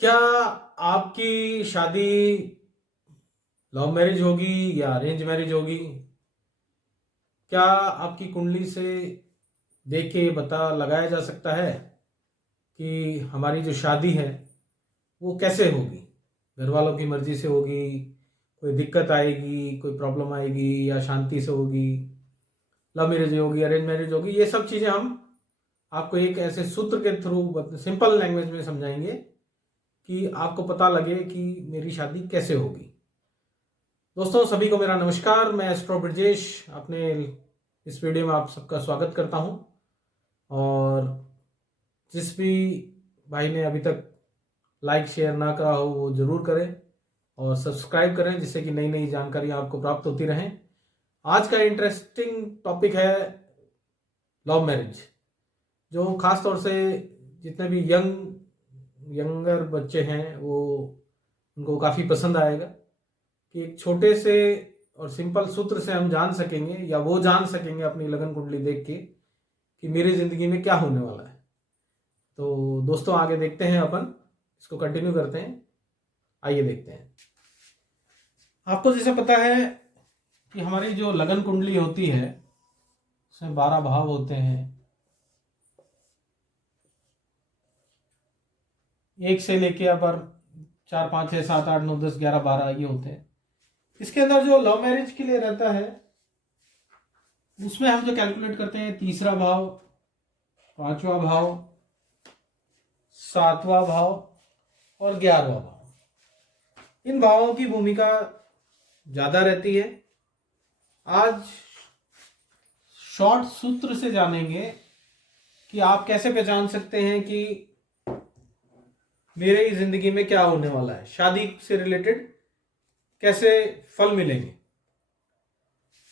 क्या आपकी शादी लव मैरिज होगी या अरेंज मैरिज होगी? क्या आपकी कुंडली से देख के पता लगाया जा सकता है कि हमारी जो शादी है वो कैसे होगी? घर वालों की मर्जी से होगी, कोई दिक्कत आएगी, कोई प्रॉब्लम आएगी, या शांति से होगी, लव मैरिज होगी, अरेंज मैरिज होगी? ये सब चीज़ें हम आपको एक ऐसे सूत्र के थ्रू सिंपल लैंग्वेज में समझाएंगे कि आपको पता लगे कि मेरी शादी कैसे होगी। दोस्तों सभी को मेरा नमस्कार। मैं एस्ट्रो ब्रजेश अपने इस वीडियो में आप सबका स्वागत करता हूं। और जिस भी भाई ने अभी तक लाइक शेयर ना करा हो वो ज़रूर करें और सब्सक्राइब करें, जिससे कि नई नई जानकारियां आपको प्राप्त होती रहें। आज का इंटरेस्टिंग टॉपिक है लव मैरिज, जो खास तौर से जितने भी यंगर बच्चे हैं वो उनको काफ़ी पसंद आएगा कि एक छोटे से और सिंपल सूत्र से हम जान सकेंगे, या वो जान सकेंगे अपनी लगन कुंडली देख के, कि मेरी ज़िंदगी में क्या होने वाला है। तो दोस्तों आगे देखते हैं, अपन इसको कंटिन्यू करते हैं। आइए देखते हैं। आपको जैसे पता है कि हमारी जो लगन कुंडली होती है उसमें 12 भाव होते हैं। एक से लेके अपर 4 5 6 7 8 9 10 11 12 ये होते हैं। इसके अंदर जो लव मैरिज के लिए रहता है उसमें हम जो कैलकुलेट करते हैं, तीसरा भाव, पांचवा भाव, सातवां भाव और 11वां भाव। इन भावों की भूमिका ज्यादा रहती है। आज शॉर्ट सूत्र से जानेंगे कि आप कैसे पहचान सकते हैं कि मेरे ही जिंदगी में क्या होने वाला है, शादी से रिलेटेड कैसे फल मिलेंगे।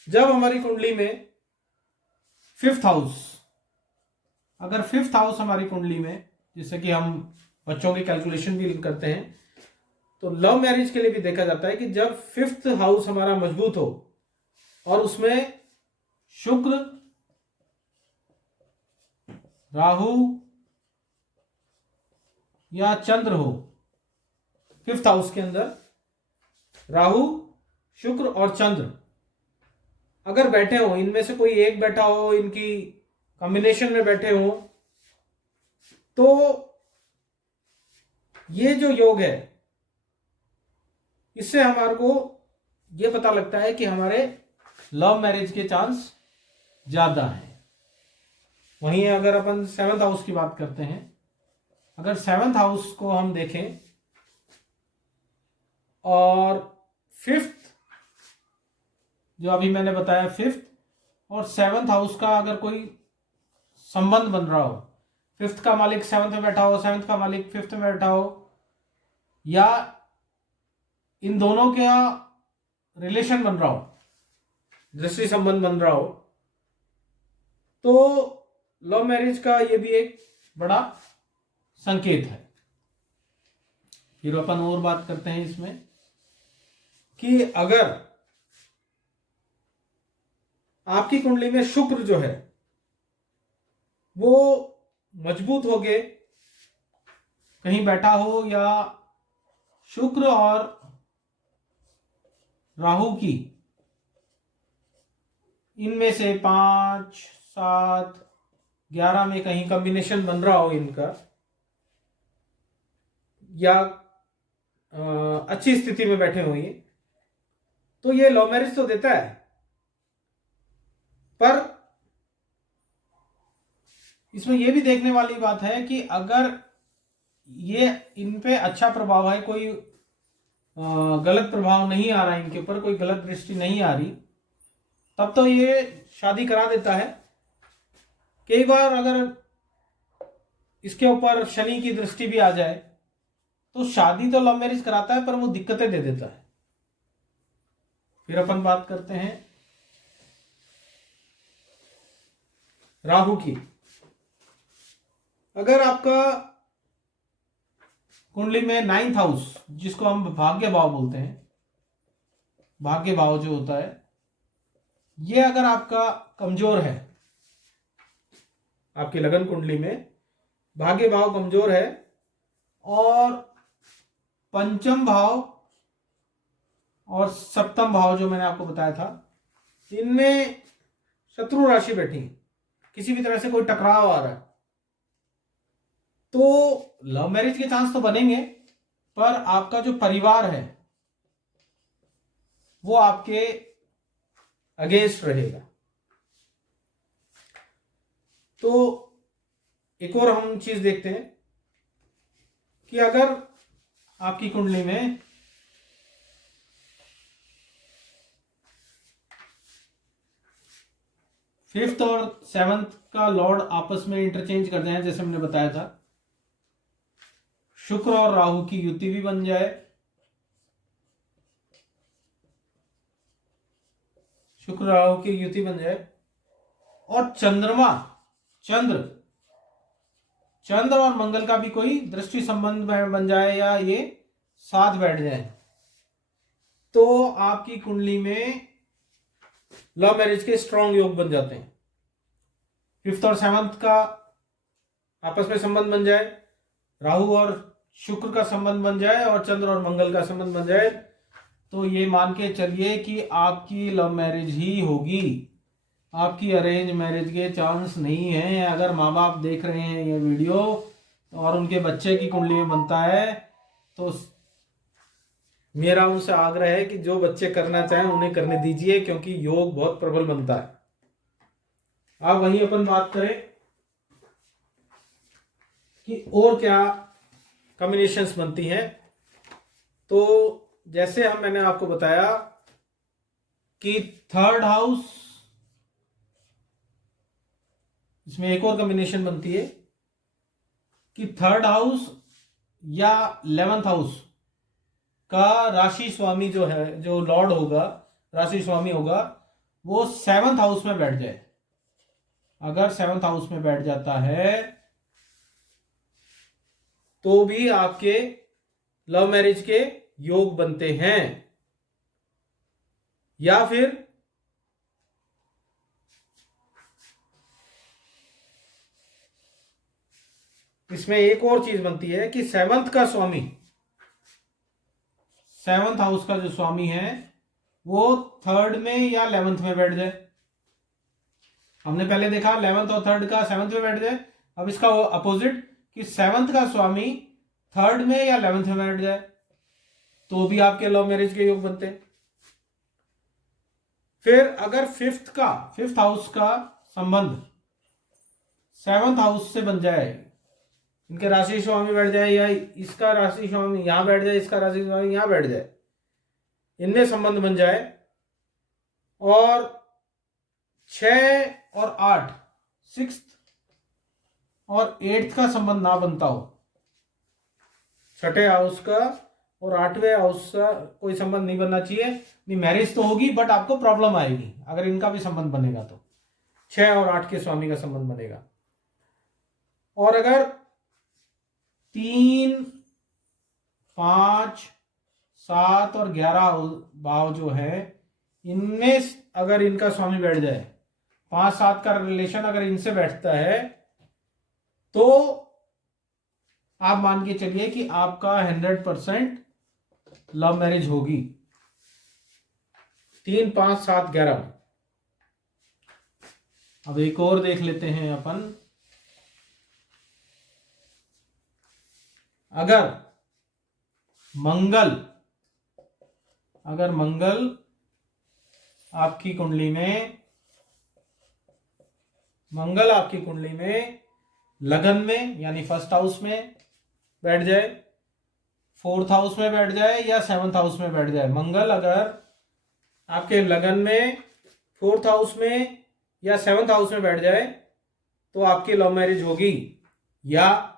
जब हमारी कुंडली में फिफ्थ हाउस, अगर फिफ्थ हाउस हमारी कुंडली में, जिससे कि हम बच्चों की कैलकुलेशन भी करते हैं, तो लव मैरिज के लिए भी देखा जाता है कि जब फिफ्थ हाउस हमारा मजबूत हो और उसमें शुक्र, राहु या चंद्र हो। फिफ्थ हाउस के अंदर राहु, शुक्र और चंद्र अगर बैठे हो, इनमें से कोई एक बैठा हो, इनकी कॉम्बिनेशन में बैठे हो, तो ये जो योग है इससे हमारे को ये पता लगता है कि हमारे लव मैरिज के चांस ज्यादा हैं। वहीं अगर अपन सेवंथ हाउस की बात करते हैं, अगर सेवंथ हाउस को हम देखें और फिफ्थ, जो अभी मैंने बताया फिफ्थ और सेवंथ हाउस का अगर कोई संबंध बन रहा हो, फिफ्थ का मालिक सेवंथ में बैठा हो, सेवंथ का मालिक फिफ्थ में बैठा हो, या इन दोनों का रिलेशन बन रहा हो, दृष्टि संबंध बन रहा हो, तो लव मैरिज का ये भी एक बड़ा संकेत है। फिर अपन और बात करते हैं इसमें कि अगर आपकी कुंडली में शुक्र जो है वो मजबूत हो गए, कहीं बैठा हो, या शुक्र और राहु की इनमें से 5 7 11 में कहीं कॉम्बिनेशन बन रहा हो इनका, या अच्छी स्थिति में बैठे हो ये, तो ये लव मैरिज तो देता है, पर इसमें यह भी देखने वाली बात है कि अगर ये इन पे अच्छा प्रभाव है, कोई गलत प्रभाव नहीं आ रहा है इनके ऊपर, कोई गलत दृष्टि नहीं आ रही, तब तो ये शादी करा देता है। कई बार अगर इसके ऊपर शनि की दृष्टि भी आ जाए तो शादी तो लव मैरिज कराता है पर वो दिक्कतें दे देता है। फिर अपन बात करते हैं राहु की। अगर आपका कुंडली में नाइन्थ हाउस, जिसको हम भाग्य भाव बोलते हैं, भाग्य भाव जो होता है, ये अगर आपका कमजोर है, आपकी लगन कुंडली में भाग्य भाव कमजोर है और पंचम भाव और सप्तम भाव जो मैंने आपको बताया था, इनमें शत्रु राशि बैठी, किसी भी तरह से कोई टकराव आ रहा है, तो लव मैरिज के चांस तो बनेंगे, पर आपका जो परिवार है वो आपके अगेंस्ट रहेगा। तो एक और हम चीज देखते हैं कि अगर आपकी कुंडली में फिफ्थ और सेवंथ का लॉर्ड आपस में इंटरचेंज कर जाए, जैसे हमने बताया था, शुक्र और राहु की युति भी बन जाए, शुक्र राहु की युति बन जाए, और चंद्रमा चंद्र और मंगल का भी कोई दृष्टि संबंध बन जाए या ये साथ बैठ जाए, तो आपकी कुंडली में लव मैरिज के स्ट्रॉन्ग योग बन जाते हैं। फिफ्थ और सेवंथ का आपस में संबंध बन जाए, राहु और शुक्र का संबंध बन जाए और चंद्र और मंगल का संबंध बन जाए, तो ये मान के चलिए कि आपकी लव मैरिज ही होगी, आपकी अरेंज मैरिज के चांस नहीं है। अगर माँ बाप देख रहे हैं ये वीडियो और उनके बच्चे की कुंडली में बनता है, तो मेरा उनसे आग्रह है कि जो बच्चे करना चाहें उन्हें करने दीजिए, क्योंकि योग बहुत प्रबल बनता है। अब वहीं अपन बात करें कि और क्या कॉम्बिनेशंस बनती हैं, तो जैसे मैंने आपको बताया कि थर्ड हाउस, इसमें एक और कॉम्बिनेशन बनती है कि थर्ड हाउस या 11th हाउस का राशि स्वामी जो है, जो लॉर्ड होगा, राशि स्वामी होगा, वो 7th हाउस में बैठ जाए। अगर 7th हाउस में बैठ जाता है तो भी आपके लव मैरिज के योग बनते हैं। या फिर इसमें एक और चीज बनती है कि 7th का स्वामी, 7th हाउस का जो स्वामी है वो 3rd में या 11th में बैठ जाए। हमने पहले देखा 11th और 3rd का 7th में बैठ जाए, अब इसका अपोजिट कि 7th का स्वामी 3rd में या 11th में बैठ जाए, तो भी आपके लव मैरिज के योग बनते हैं। फिर अगर फिफ्थ हाउस का संबंध 7th हाउस से बन जाए, इनके राशि स्वामी बैठ जाए या इसका राशि स्वामी यहां बैठ जाए, इसका राशि स्वामी यहां बैठ जाए, इनमें संबंध बन जाए, और 6 और 8, 6th और 8th का संबंध ना बनता हो, 6ठे हाउस का और 8वें हाउस का कोई संबंध नहीं बनना चाहिए। नहीं, मैरिज तो होगी बट आपको प्रॉब्लम आएगी अगर इनका भी संबंध बनेगा, तो 6 और 8 के स्वामी का संबंध बनेगा। और अगर 3, 5, 7 और 11 भाव जो है, इनमें अगर इनका स्वामी बैठ जाए, 5-7 का रिलेशन अगर इनसे बैठता है, तो आप मान के चलिए कि आपका 100% लव मैरिज होगी 3, 5, 7, 11। अब एक और देख लेते हैं अपन। अगर मंगल आपकी कुंडली में लगन में यानी फर्स्ट हाउस में बैठ जाए, 4th हाउस में बैठ जाए या 7th हाउस में बैठ जाए, मंगल अगर आपके लगन में 4th हाउस में या 7th हाउस में बैठ जाए, तो आपकी लव मैरिज होगी। या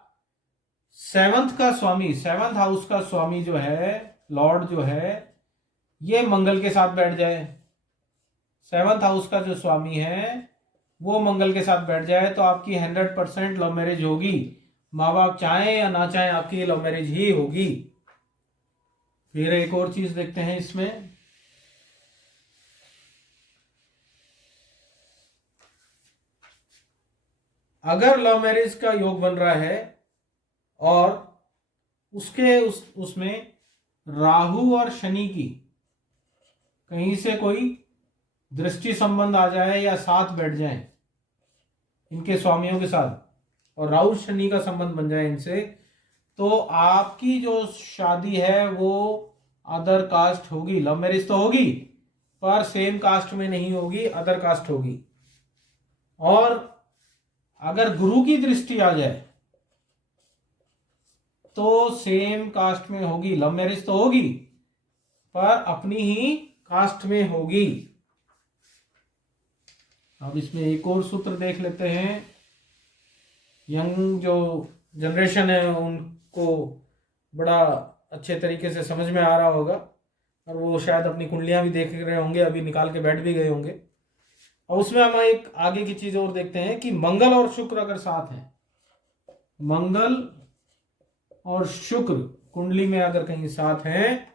7th हाउस का स्वामी जो है, लॉर्ड जो है, ये मंगल के साथ बैठ जाए, 7th हाउस का जो स्वामी है वो मंगल के साथ बैठ जाए, तो आपकी 100% लव मैरिज होगी। माँ बाप चाहें या ना चाहें, आपकी लव मैरिज ही होगी। फिर एक और चीज देखते हैं इसमें। अगर लव मैरिज का योग बन रहा है और उसमें राहु और शनि की कहीं से कोई दृष्टि संबंध आ जाए या साथ बैठ जाए इनके स्वामियों के साथ, और राहु शनि का संबंध बन जाए इनसे, तो आपकी जो शादी है वो अदर कास्ट होगी। लव मैरिज तो होगी पर सेम कास्ट में नहीं होगी, अदर कास्ट होगी। और अगर गुरु की दृष्टि आ जाए तो सेम कास्ट में होगी। लव मैरिज तो होगी पर अपनी ही कास्ट में होगी। अब इसमें एक और सूत्र देख लेते हैं। यंग जो जनरेशन है उनको बड़ा अच्छे तरीके से समझ में आ रहा होगा, और वो शायद अपनी कुंडलियां भी देख रहे होंगे, अभी निकाल के बैठ भी गए होंगे। और उसमें हम एक आगे की चीज और देखते हैं कि मंगल और शुक्र अगर साथ हैं, मंगल और शुक्र कुंडली में अगर कहीं साथ हैं,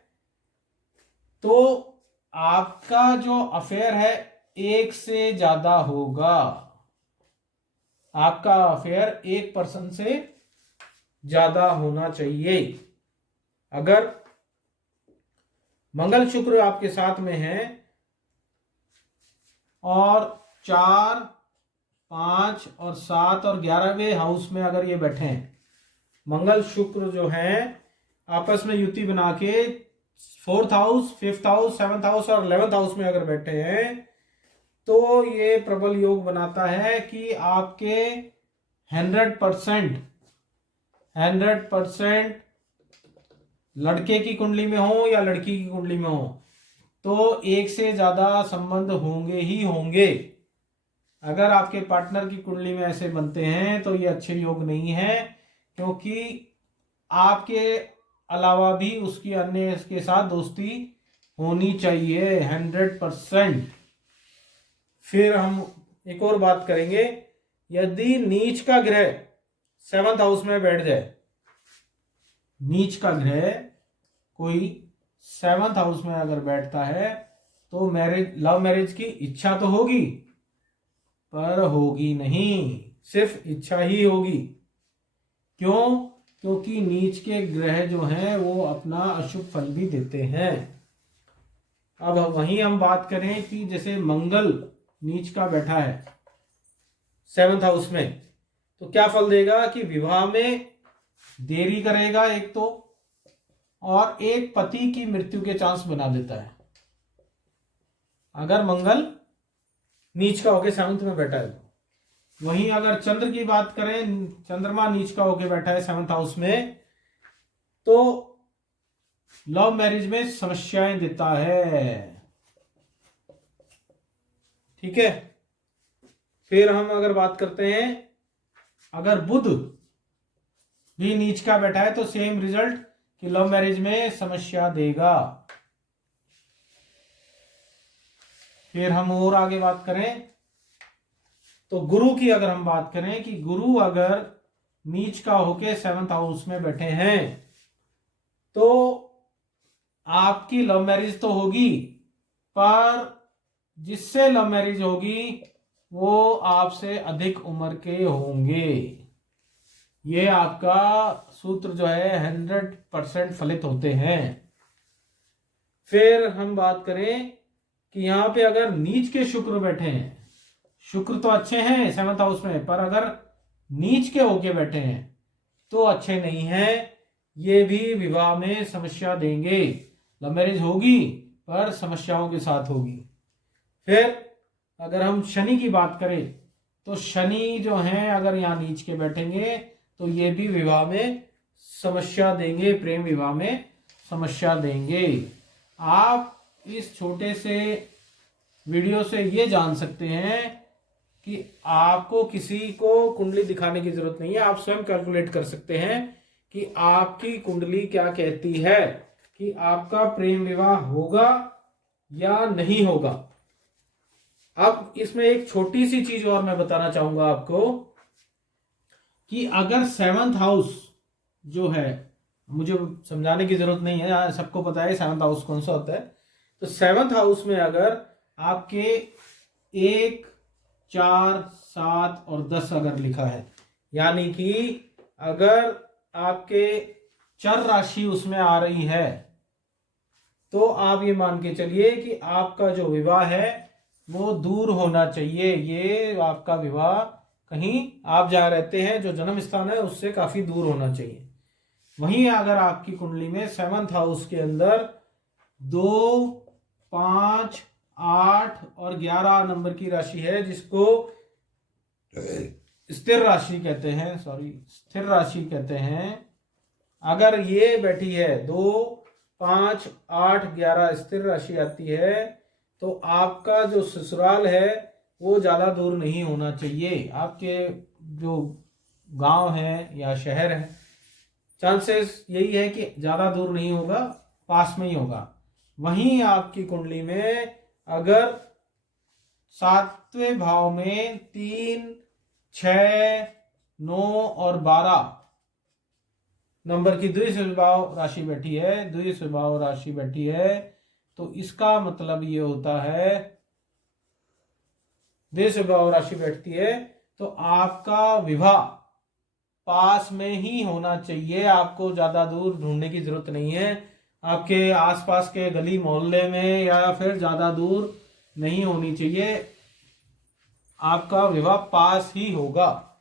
तो आपका जो अफेयर है एक से ज्यादा होगा। आपका अफेयर एक पर्सन से ज्यादा होना चाहिए। अगर मंगल शुक्र आपके साथ में है और 4, 5 और 7 और 11वें हाउस में अगर ये बैठे हैं, मंगल शुक्र जो है आपस में युति बना के 4th house, 5th house, 7th house और 11th हाउस में अगर बैठे हैं, तो ये प्रबल योग बनाता है कि आपके 100% लड़के की कुंडली में हो या लड़की की कुंडली में हो, तो एक से ज्यादा संबंध होंगे ही होंगे। अगर आपके पार्टनर की कुंडली में ऐसे बनते हैं तो ये अच्छे योग नहीं है, क्योंकि आपके अलावा भी उसकी अन्य के साथ दोस्ती होनी चाहिए 100%। फिर हम एक और बात करेंगे, यदि नीच का ग्रह 7th हाउस में बैठ जाए, नीच का ग्रह कोई 7th हाउस में अगर बैठता है, तो लव मैरिज की इच्छा तो होगी पर होगी नहीं, सिर्फ इच्छा ही होगी। क्यों? क्योंकि नीच के ग्रह जो हैं वो अपना अशुभ फल भी देते हैं। अब वहीं हम बात करें कि जैसे मंगल नीच का बैठा है 7th हाउस में, तो क्या फल देगा कि विवाह में देरी करेगा एक तो, और एक पति की मृत्यु के चांस बना देता है अगर मंगल नीच का होके 7th में बैठा है। वहीं अगर चंद्र की बात करें, चंद्रमा नीच का होके बैठा है 7th हाउस में, तो लव मैरिज में समस्याएं देता है। ठीक है। फिर हम अगर बात करते हैं, अगर बुध भी नीच का बैठा है तो सेम रिजल्ट कि लव मैरिज में समस्या देगा। फिर हम और आगे बात करें तो गुरु की अगर हम बात करें कि गुरु अगर नीच का होके 7th हाउस में बैठे हैं, तो आपकी लव मैरिज तो होगी पर जिससे लव मैरिज होगी वो आपसे अधिक उम्र के होंगे। ये आपका सूत्र जो है 100% फलित होते हैं। फिर हम बात करें कि यहां पे अगर नीच के शुक्र बैठे हैं, शुक्र तो अच्छे हैं 7th हाउस में, पर अगर नीच के होके बैठे हैं तो अच्छे नहीं हैं। ये भी विवाह में समस्या देंगे। लव मैरिज होगी पर समस्याओं के साथ होगी। फिर अगर हम शनि की बात करें तो शनि जो हैं अगर यहाँ नीच के बैठेंगे तो ये भी विवाह में समस्या देंगे, प्रेम विवाह में समस्या देंगे। आप इस छोटे से वीडियो से ये जान सकते हैं कि आपको किसी को कुंडली दिखाने की जरूरत नहीं है। आप स्वयं कैलकुलेट कर सकते हैं कि आपकी कुंडली क्या कहती है कि आपका प्रेम विवाह होगा या नहीं होगा। अब इसमें एक छोटी सी चीज और मैं बताना चाहूंगा आपको कि अगर 7th हाउस जो है, मुझे समझाने की जरूरत नहीं है, सबको पता है 7th हाउस कौन सा होता है। तो 7th हाउस में अगर आपके 1, 4, 7 और 10 अगर लिखा है, यानी कि अगर आपके चर राशि उसमें आ रही है तो आप ये मान के चलिए कि आपका जो विवाह है वो दूर होना चाहिए। ये आपका विवाह कहीं आप जहाँ रहते हैं जो जन्म स्थान है उससे काफी दूर होना चाहिए। वहीं अगर आपकी कुंडली में 7th हाउस के अंदर 2, 5, 8 और 11 नंबर की राशि है जिसको स्थिर राशि कहते हैं, स्थिर राशि कहते हैं। अगर ये बैठी है 2, 5, 8, 11 स्थिर राशि आती है तो आपका जो ससुराल है वो ज़्यादा दूर नहीं होना चाहिए। आपके जो गांव है या शहर है, चांसेस यही है कि ज़्यादा दूर नहीं होगा, पास में ही होगा। वहीं आपकी कुंडली में अगर 7वें भाव में 3, 6, 9 और 12 नंबर की द्विस्वभाव राशि बैठी है, द्विस्वभाव राशि बैठी है, तो इसका मतलब ये होता है, द्विस्वभाव राशि बैठती है तो आपका विवाह पास में ही होना चाहिए। आपको ज्यादा दूर ढूंढने की जरूरत नहीं है। आपके आसपास के गली मोहल्ले में या फिर ज्यादा दूर नहीं होनी चाहिए। आपका विवाह पास ही होगा।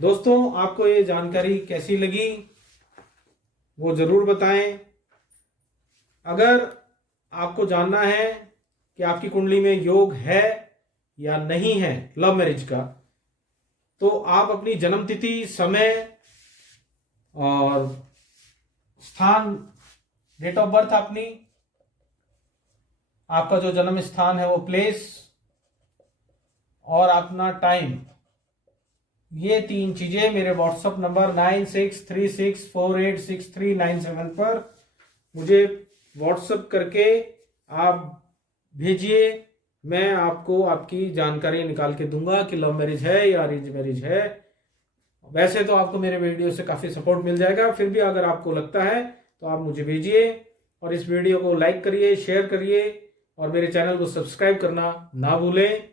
दोस्तों, आपको ये जानकारी कैसी लगी वो जरूर बताएं। अगर आपको जानना है कि आपकी कुंडली में योग है या नहीं है लव मैरिज का, तो आप अपनी जन्म तिथि, समय और स्थान, डेट ऑफ बर्थ अपनी, आपका जो जन्म स्थान है वो प्लेस और अपना टाइम, ये 3 चीजें मेरे व्हाट्सएप नंबर 9636486397 पर मुझे व्हाट्सएप करके आप भेजिए। मैं आपको आपकी जानकारी निकाल के दूंगा कि लव मैरिज है या अरेंज मैरिज है। वैसे तो आपको मेरे वीडियो से काफ़ी सपोर्ट मिल जाएगा, फिर भी अगर आपको लगता है तो आप मुझे भेजिए और इस वीडियो को लाइक करिए, शेयर करिए और मेरे चैनल को सब्सक्राइब करना ना भूलें।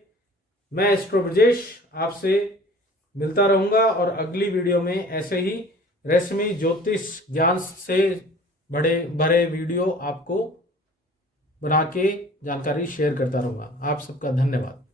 मैं एस्ट्रो ब्रजेश आपसे मिलता रहूंगा और अगली वीडियो में ऐसे ही रहस्यमयी ज्योतिष ज्ञान से भरे वीडियो आपको बना के जानकारी शेयर करता रहूंगा। आप सबका धन्यवाद।